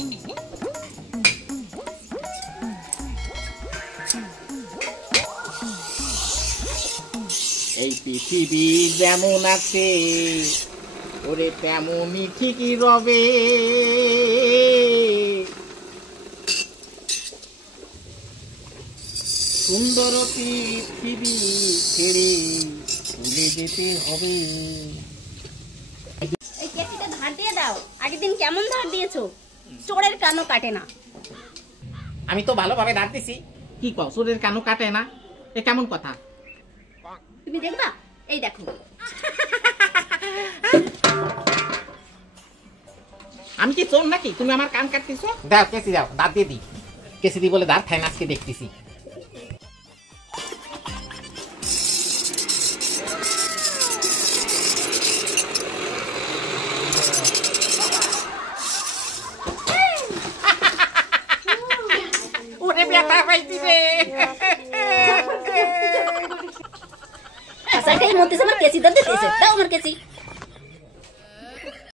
এই পৃথিবী যেমন আছে ওরে তেমনই ঠিকই রবে। সুন্দর পৃথিবী ছেড়ে চলে যেতে হবে। এই কেসিটা ধার দিয়ে দাও। আগের দিন কেমন ধার দিয়েছো? চোরের কানও কাটে না। আমি তো ভালোভাবে ধার দিছি। কি কও চোরের কানও কাটে না? এ কেমন কথা? তুমি দেখবা, এই দেখো। আমি কি চোর নাকি তুমি আমার কান কাটতেছো? দাও কেসি দাও, দাঁত দিয়ে দিই। কেসি দি বলে দাঁত খাই না, আজকে দেখতেছি। ওরে বেটা পাইছি রে। আসাটাই মতেছে আমার কেসি দাও দিতেছে। দাও আমার কেসি।